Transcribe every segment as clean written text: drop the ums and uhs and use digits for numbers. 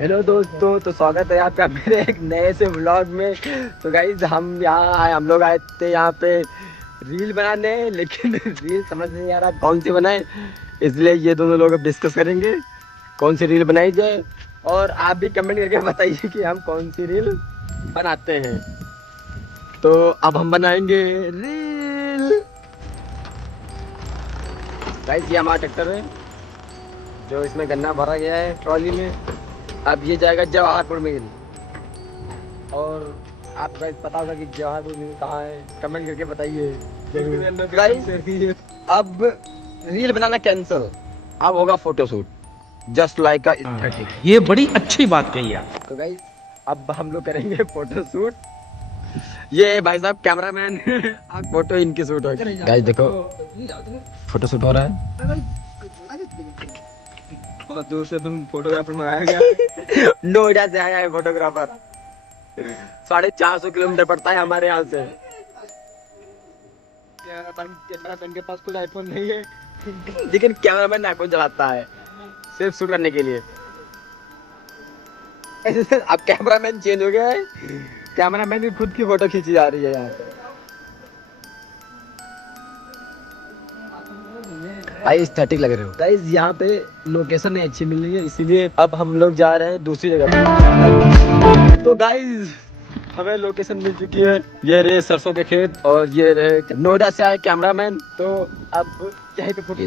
Hello दोस्तों, तो स्वागत है आपका मेरे एक नए से व्लॉग में। तो गाइज हम लोग आए थे यहाँ पे रील बनाने, लेकिन रील समझ नहीं आ रहा कौन सी बनाए। इसलिए ये दोनों लोग अब डिस्कस करेंगे कौन सी रील बनाई जाए। और आप भी कमेंट करके बताइए कि हम कौन सी रील बनाते हैं। तो अब हम बनाएंगे रील। गाइज ये हमारा ट्रैक्टर है जो इसमें गन्ना भरा गया है ट्रॉली में। अब ये जाएगा जवाहरपुर मिल। और आप गाइस पता होगा कि जवाहरपुर मिल कहाँ है, कमेंट करके बताइए जरूर। गाइस अब रील बनाना कैंसिल, अब होगा photoshoot just like a aesthetic. ये बड़ी अच्छी बात कही आप। तो गाइस अब हम लोग करेंगे फोटोशूट। ये भाई साहब कैमरामैन अब फोटो इनकी शूट हो। गाइस देखो फोटोशूट हो रहा है। बहुत दूर से तुम फोटोग्राफर मंगाया गया। नोएडा से आया है फोटोग्राफर। 450 किलोमीटर पड़ता है हमारे यहाँ से। कैमरामैन के पास कोई आईफोन नहीं है। लेकिन कैमरामैन आईफोन चलाता है सिर्फ शूट करने के लिए। अब कैमरामैन चेंज हो गया है, कैमरामैन की खुद की फोटो खींची जा रही है यहाँ पे। भाई एस्थेटिक लग रहे हो गाइस। यहाँ पे लोकेशन नहीं अच्छी मिल रही है, इसीलिए अब हम लोग जा रहे हैं दूसरी जगह पे। तो गाइस हमें लोकेशन मिल चुकी है। ये रहे सरसों के खेत और ये रहे नोएडा से आए कैमरामैन। तो अब यहीं पे फोटो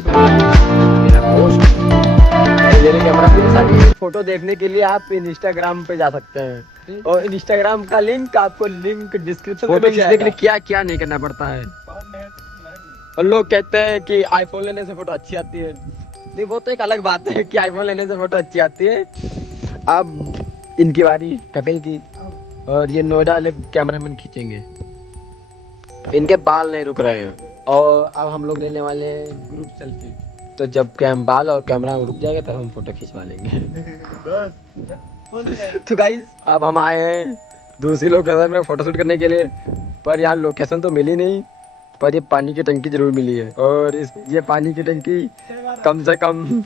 कैमरा फोटो देखने के लिए आप इंस्टाग्राम पे जा सकते हैं, और इंस्टाग्राम का लिंक आपको लिंक डिस्क्रिप्शन में मिल जाएगा। क्या क्या नहीं करना पड़ता है। और लोग कहते हैं कि आईफोन लेने से फोटो अच्छी आती है। नहीं, वो तो एक अलग बात है कि आईफोन लेने से फोटो अच्छी आती है। अब इनकी बारी कपिल की, और ये नोएडा वाले कैमरामैन खींचेंगे। इनके बाल नहीं रुक रहे हैं, और अब हम लोग लेने वाले ग्रुप सेल्फी। तो जब बाल और कैमरा रुक जाएगा तब हम फोटो खिंचवा लेंगे। तो गाइस अब हम आए हैं दूसरी लोकेशन में फोटोशूट करने के लिए, पर यहाँ लोकेशन तो मिली नहीं, पर ये पानी की टंकी जरूर मिली है। और ये पानी की टंकी कम से कम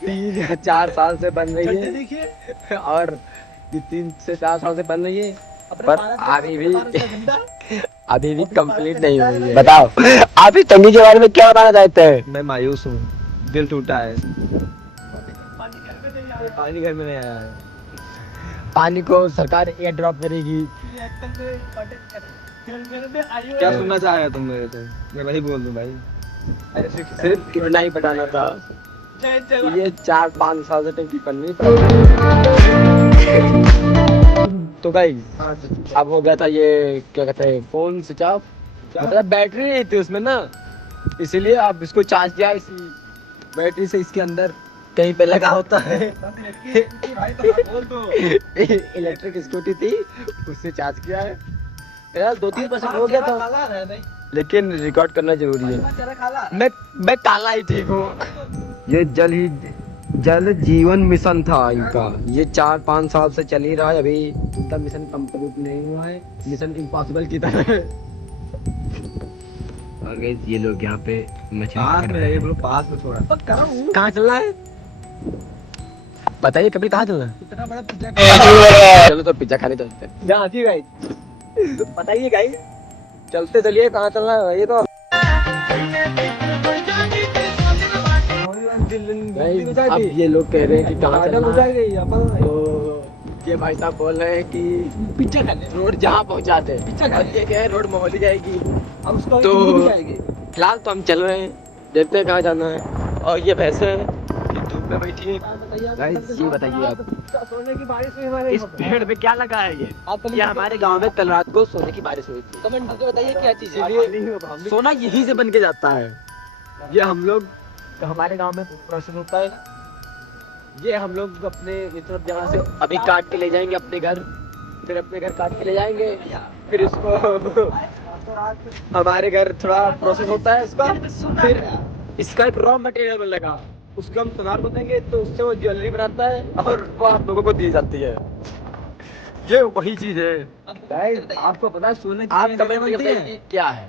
3 या 4 साल से बन रही है, और ये 3 से 4 साल से बन रही है, पर अभी भी कंप्लीट नहीं हुई है। बताओ आप इस टंकी के बारे में क्या बताना चाहते हैं? मैं मायूस हूँ, दिल टूटा है। पानी घर में नहीं आया है। पानी को सरकार एयर ड्रॉप करेगी। क्या सुनना चाह रहे तुम मेरे से? मैं वही बोल दूं भाई। सिर्फ इतना ही बताना था। ये 4-5 साल से टंकी बन रही। तो गाइस अब हो गया था ये क्या कहते हैं फोन स्विच ऑफ, मतलब बैटरी नहीं थी उसमें ना, इसीलिए अब इसको चार्ज किया। इसी बैटरी से इसके अंदर कहीं पे लगा होता है। इलेक्ट्रिक स्कूटी थी, उससे चार्ज किया है। यार 2-3% हो गया था, लेकिन रिकॉर्ड करना जरूरी है। मैं काला ही ठीक हूँ। ये जल जीवन मिशन था इनका। ये 4-5 साल से चल ही रहा है, अभी इनका मिशन कंप्लीट नहीं हुआ है, मिशन इम्पॉसिबल की तरह है। और गाइस ये लोग यहाँ पे पास में थोड़ा कहाँ चल रहा है बताइए, कभी कहाँ चल रहा है? इतना बड़ा पिज्जा। चलो तो पिज्जा खाने चलते हैं। गाइस बताइए गाइस, चलते चलिए कहाँ चल रहा है ये तो। अब ये लोग कह रहे हैं कि कहाँ चलना है। तो ये भाई साहब बोल रहे हैं कि पिज्जा खाने रोड जहाँ पहुँचाते हैं पिज्जा खाने। ये क्या है, रोड मोहल्ली जाएगी। तो फिलहाल तो हम चल रहे हैं, देखते हैं कहाँ जाना है। और ये भैंसे धूप में बैठी है। गाइस ये बताइए आप, सोने की बारिश हुई हमारे इस पेड़ पे क्या लगा है ये हमारे गांव में कल रात को सोने की बारिश हुई थी। कमेंट करके बताइए क्या चीज है। ये सोना यहीं से बन के जाता है। ये हम लोग हमारे गांव में प्रोसेस होता है। ये हम लोग अपने मतलब जहाँ से अभी काट के ले जाएंगे अपने घर, फिर अपने घर काट के ले जाएंगे, फिर इसको हमारे घर थोड़ा प्रोसेस होता है इसका, फिर इसका एक रॉ मटेरियल बनेगा, उसको हम सुनार को देंगे तो उससे वो ज्वेलरी बनाता है और वो आप लोगों को दी जाती है। ये वही चीज है। आपको पता है सोने की आप कमेंट में बताइए क्या है।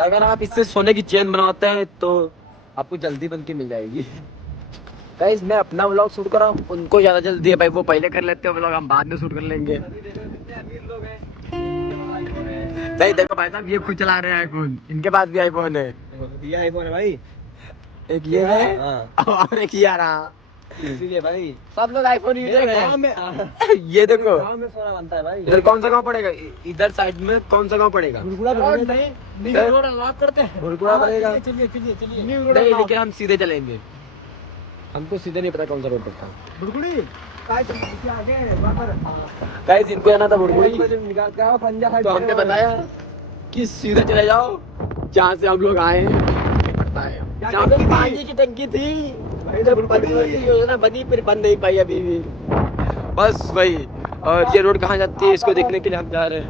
अगर आप इससे सोने की चेन बनवाते हैं तो आपको जल्दी बन के मिल जाएगी। गाइस मैं अपना व्लॉग शूट कर रहा हूँ, उनको ज्यादा जल्दी है भाई, वो पहले कर लेते हैं व्लॉग, हम बाद में शूट कर लेंगे। नहीं देखो भाई साहब, ये खुद चला रहे हैं आईफोन, इनके पास भी आईफोन है। ये आईफोन है भाई। एक ये है हाँ और एक ये आ रहा। इसीलिए भाई सब लोग आईफोन यूज कर गाँव में रहे हैं। ये देखो गाँव में सोना बनता है भाई। इधर कौन सा गाँव पड़ेगा, इधर साइड में कौन सा गाँव पड़ेगा? गुरगुड़ा न्यू रोड अनलॉक करते हैं। गुरगुड़ा पड़ेगा। चलिए चलिए चलिए नहीं लेकिन हम सीधे चलेंगे, हमको सीधे नहीं पता कौन सा रोड पड़ता है। गुरगुड़ी आगे वहाँ पर गाइस इनको आना था बुड़बुड़ी, निकाल के आओ पंजा तो हमने बताया कि सीधे चले जाओ जहाँ से हम लोग आए हैं, पड़ता है जहाँ पे पानी की टंकी थी, इधर योजना बनी फिर बन नहीं पाई अभी भी, बस वही। और ये रोड कहाँ जाती है इसको देखने के लिए हम जा रहे हैं।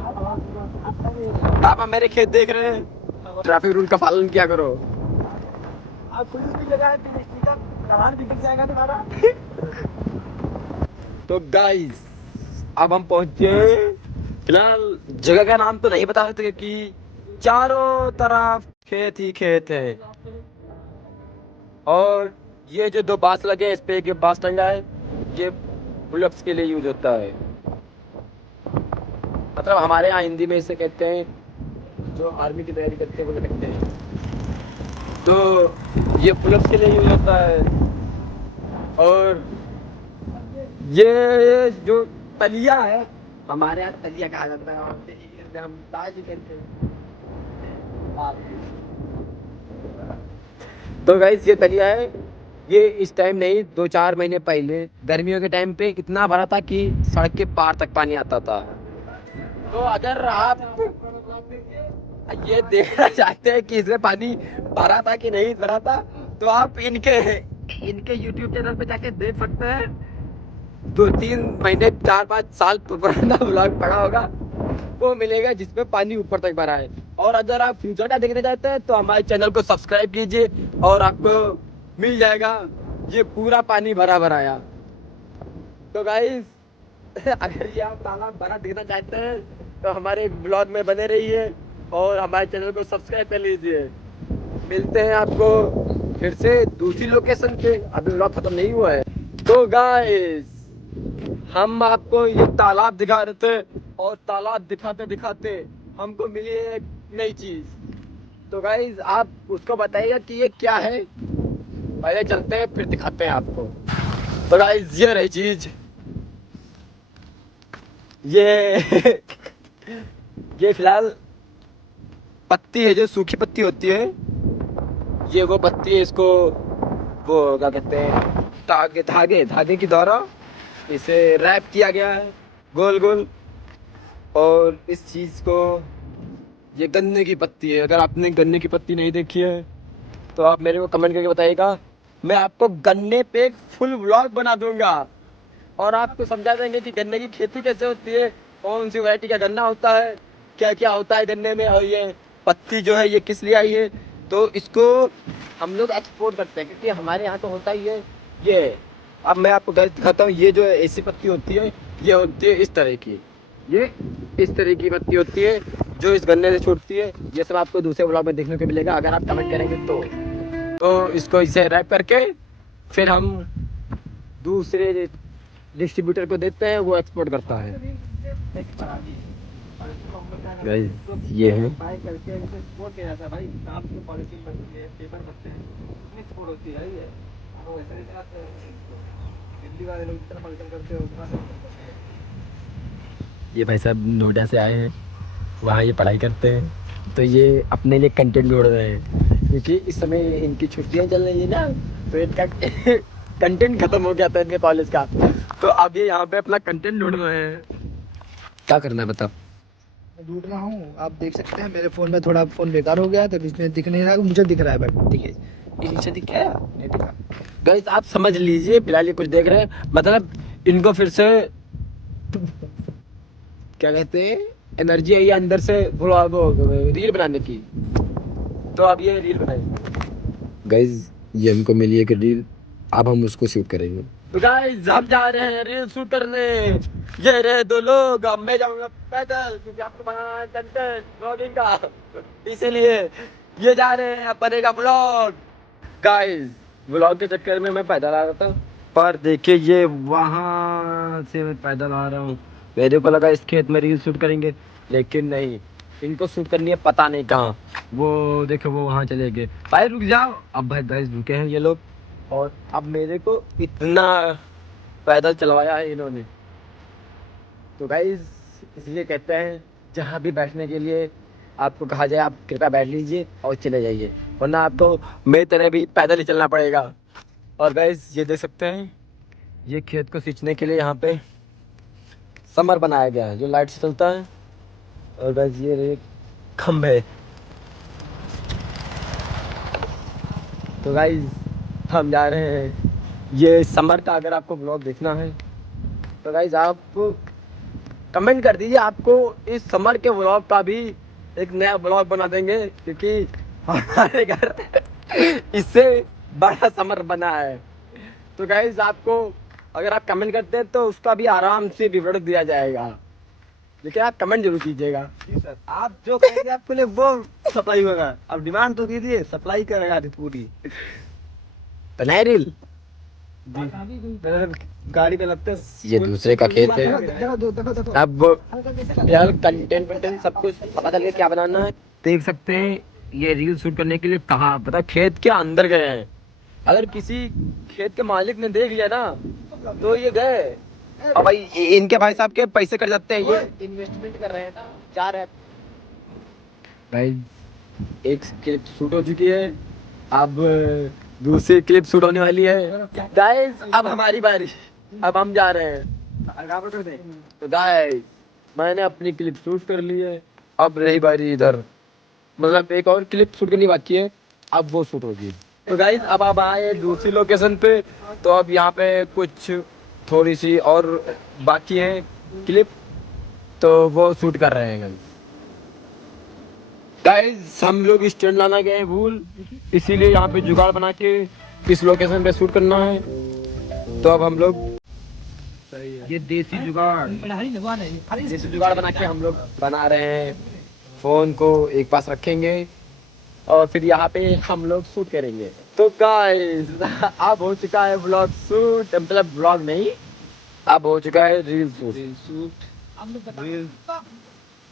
आप मेरे खेत देख रहे हैं, ट्रैफिक रूल का पालन किया करो। आप पुलिस भी लगाए तो कहाँ निकल जाएगा तुम्हारा। तो गाइस अब हम पहुंचे, फिलहाल जगह का नाम तो नहीं बता सकते क्योंकि चारों तरफ खेत ही खेत है। और ये जो दो बांस लगे हैं, इस पे एक बांस टंगा है, ये पुलअप्स के लिए यूज होता है। मतलब हमारे यहाँ हिंदी में इसे कहते हैं, जो आर्मी की तैयारी करते हैं वो कहते हैं, तो ये पुलअप्स के लिए यूज होता है। और ये जो तलिया है, हमारे यहाँ तलिया कहा जाता है, और इसे हम ताज कहते हैं। तो गाइस ये तलिया है, ये इस टाइम नहीं 2-4 महीने पहले गर्मियों के टाइम पे इतना भरा था कि सड़क के पार तक पानी आता था। तो अगर आप ये देखना चाहते हैं कि इसमें पानी भरा था कि नहीं भरा था, तो आप इनके YouTube चैनल पे जाके देख सकते हैं। 2-3 महीने 4-5 साल पुराना व्लॉग पड़ा होगा, वो मिलेगा जिसमें पानी ऊपर तक भरा है। और अगर आप फ्यूचर का देखना चाहते हैं तो हमारे चैनल को सब्सक्राइब कीजिए और आपको मिल जाएगा ये पूरा पानी भरा भराया। तो गाइस अगर ये आप तालाब भरा देखना चाहते हैं तो हमारे ब्लॉग में बने रहिए और हमारे चैनल को सब्सक्राइब कर लीजिए। मिलते हैं आपको फिर से दूसरी लोकेशन पे, अभी ब्लॉग खत्म नहीं हुआ है। तो गाइस हम आपको ये तालाब दिखा रहे थे और तालाब दिखाते दिखाते हमको मिली एक नई चीज। तो गाइस आप उसको बताइएगा कि ये क्या है, पहले चलते हैं फिर दिखाते हैं आपको। तो गाइस ये रही चीज, ये ये फिलहाल पत्ती है, जो सूखी पत्ती होती है, ये वो पत्ती है, इसको वो क्या कहते हैं, धागे की द्वारा इसे रैप किया गया है गोल गोल। और इस चीज को, ये गन्ने की पत्ती है, अगर आपने गन्ने की पत्ती नहीं देखी है तो आप मेरे को कमेंट करके बताइएगा, मैं आपको गन्ने पे एक फुल व्लॉग बना दूंगा और आपको समझा देंगे कि गन्ने की खेती कैसे होती है, कौन सी वैरायटी का गन्ना होता है, क्या क्या होता है गन्ने में, और ये पत्ती जो है ये किस लिए आई है। तो इसको हम लोग एक्सपोर्ट करते हैं क्योंकि हमारे यहाँ तो होता ही है ये। अब मैं आपको गैस दिखाता हूँ, ये जो ऐसी पत्ती होती है ये होती है इस तरह की, ये इस तरह की पत्ती होती है जो इस गन्ने से छूटती है। ये सब आपको दूसरे ब्लॉग में देखने को मिलेगा अगर आप कमेंट करेंगे तो इसको इसे रैप करके फिर हम दूसरे डिस्ट्रीब्यूटर को देते हैं, वो एक्सपोर्ट करता है। ये है ये भाई साहब नोएडा से आए हैं, वहाँ ये पढ़ाई करते हैं, तो ये अपने लिए कंटेंट ढूंढ रहे हैं क्योंकि इस समय इनकी छुट्टियाँ चल रही है ना, तो इनका कंटेंट खत्म हो गया था इनके कॉलेज का, तो अब ये यहाँ पे अपना कंटेंट ढूंढ रहे हैं। क्या करना है बताओ? ढूंढ रहा हूँ, आप देख सकते हैं मेरे फोन में थोड़ा फोन बेकार हो गया तो इसमें दिख नहीं रहा, मुझे दिख रहा है बट ठीक है, ये नीचे दिख गया नहीं दिखा। गाइस आप समझ लीजिए, फिलहाल ये कुछ देख रहे हैं, मतलब इनको फिर से क्या कहते हैं, एनर्जी आई है अंदर से वो रील बनाने की, तो अब ये रील बनाएंगे। गाइस ये हमको मिली एक रील, अब हम उसको शूट करेंगे। तो गाइस हम जा रहे हैं रील शूट करने, ये रहे दो लोग, अब मैं जाऊंगा पैदल क्योंकि आपको बनाना है कंटेंट ब्लॉगिंग का, इसीलिए ये जा रहे हैं, अब बनेगा ब्लॉग। गाइस व्लॉग के चक्कर में मैं पैदल आ रहा था, पर देखिए ये वहाँ से मैं पैदल आ रहा हूँ। मेरे को लगा इस खेत में रील शूट करेंगे, लेकिन नहीं, इनको शूट करनी है पता नहीं कहाँ। वो देखो वो वहाँ चले गए। भाई रुक जाओ। अब भाई गाइस रुके हैं ये लोग, और अब मेरे को इतना पैदल चलवाया है इन्होंने। तो गाइस इसलिए कहते हैं जहाँ भी बैठने के लिए आपको कहा जाए आप कृपया बैठ लीजिए और चले जाइए, वरना आपको मेरी तरह भी पैदल ही चलना पड़ेगा। और गाइस ये देख सकते हैं, ये खेत को सींचने के लिए यहाँ पे समर बनाया गया है जो लाइट से चलता है। और गाइस ये रहे खंभे। तो गाइस हम जा रहे हैं ये समर का। अगर आपको ब्लॉग देखना है तो गाइस आप कमेंट कर दीजिए, आपको इस समर के व्लॉग का भी एक नया व्लॉग बना देंगे, क्योंकि हमारे घर इससे बड़ा समर बना है। तो गाइस आपको अगर आप कमेंट करते हैं तो उसका भी आराम से विवरण दिया जाएगा, लेकिन आप कमेंट जरूर कीजिएगा। जी सर, आप जो कहेंगे आपके लिए वो सप्लाई होगा। अब डिमांड तो कीजिए, सप्लाई करेगा पूरी। बनाए रील। गाड़ी पे लगते हैं। ये दूसरे का खेत है। देखो। अब यार कंटेंट कंटेंट सब कुछ पता चल गया क्या बनाना है। देख सकते हैं ये रील शूट करने के लिए कहाँ पता खेत के अंदर गए हैं। अगर किसी खेत के मालिक ने देख लिया ना तो ये गए, और भाई इनके भाई साहब के पैसे कट जाते हैं, ये इन्वेस्टमेंट कर रहे हैं ना, जा रहे हैं। भाई एक क्लिप शूट हो चुकी है, अब दूसरी क्लिप शूट होने वाली है। गाइस अब हमारी बारी, अब हम जा रहे हैं। तो गाइस मैंने अपनी क्लिप शूट कर ली है, अब रही बारी इधर, मतलब एक और क्लिप शूट करनी बाकी है, अब वो शूट होगी। तो गाइस अब आप आए दूसरी लोकेशन पे, तो अब यहाँ पे कुछ थोड़ी सी और बाकी है क्लिप, तो वो शूट कर रहे हैं। गाइस हम लोग स्टैंड लाना गए हैं भूल, इसीलिए यहाँ पे जुगाड़ बना के इस लोकेशन पे शूट करना है। तो अब हम लोग ये देसी जुगाड़ बना के हम लोग बना रहे हैं। फोन को एक पास रखेंगे और फिर यहाँ पे हम लोग शूट करेंगे। तो गाइस अब हो चुका है व्लॉग शूट, मतलब व्लॉग नहीं, अब हो चुका है रील शूट।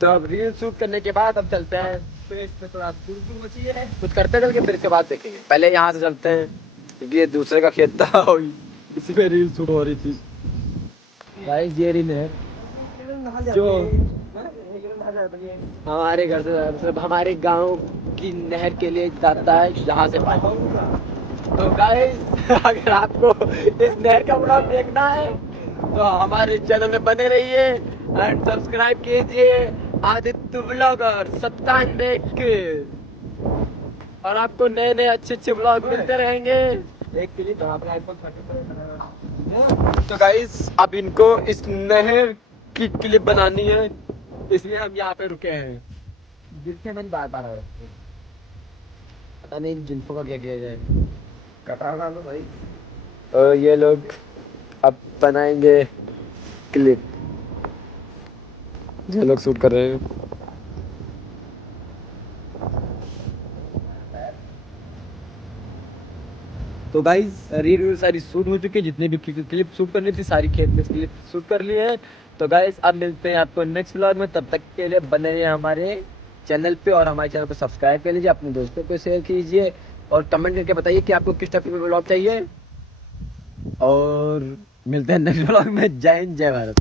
तो अब रील शूट करने के बाद अब चलते हैं पे थोड़ा कुछ करते चल के फिर इसके बाद देखेंगे। पहले यहाँ से चलते हैं क्योंकि ये दूसरे का खेत था और इसी पे रील शूट हो रही थी। भाई ये रील है जो हमारे घर से मतलब हमारे गांव की नहर के लिए जाता है, जहाँ से पानी। तो गाइस अगर आपको इस नहर का ब्लॉग देखना है तो हमारे चैनल में बने रहिए एंड सब्सक्राइब कीजिए आदित्य ब्लॉगर 97 और आपको नए नए अच्छे ब्लॉग मिलते रहेंगे। एक के लिए तो गाइस अब इनको इस नहर की क्लिप बनानी है, इसलिए हम यहाँ पे रुके हैं। जिनसे मैंने बार पता नहीं जिनको का क्या किया जाए, कटा लो भाई। और ये लोग अब बनाएंगे क्लिप, ये लोग शूट कर रहे हैं। तो गाइस रील सारी शूट हो चुकी है, जितने भी क्लिप शूट करनी थी सारी खेत में क्लिप शूट कर लिए हैं। तो गाइस अब मिलते हैं आपको नेक्स्ट व्लॉग में, तब तक के लिए बने रहिए हमारे चैनल पे और हमारे चैनल को सब्सक्राइब कर लीजिए, अपने दोस्तों को शेयर कीजिए और कमेंट करके बताइए कि आपको किस टाइप का व्लॉग चाहिए। और मिलते हैं नेक्स्ट व्लॉग में। जय हिंद जय भारत।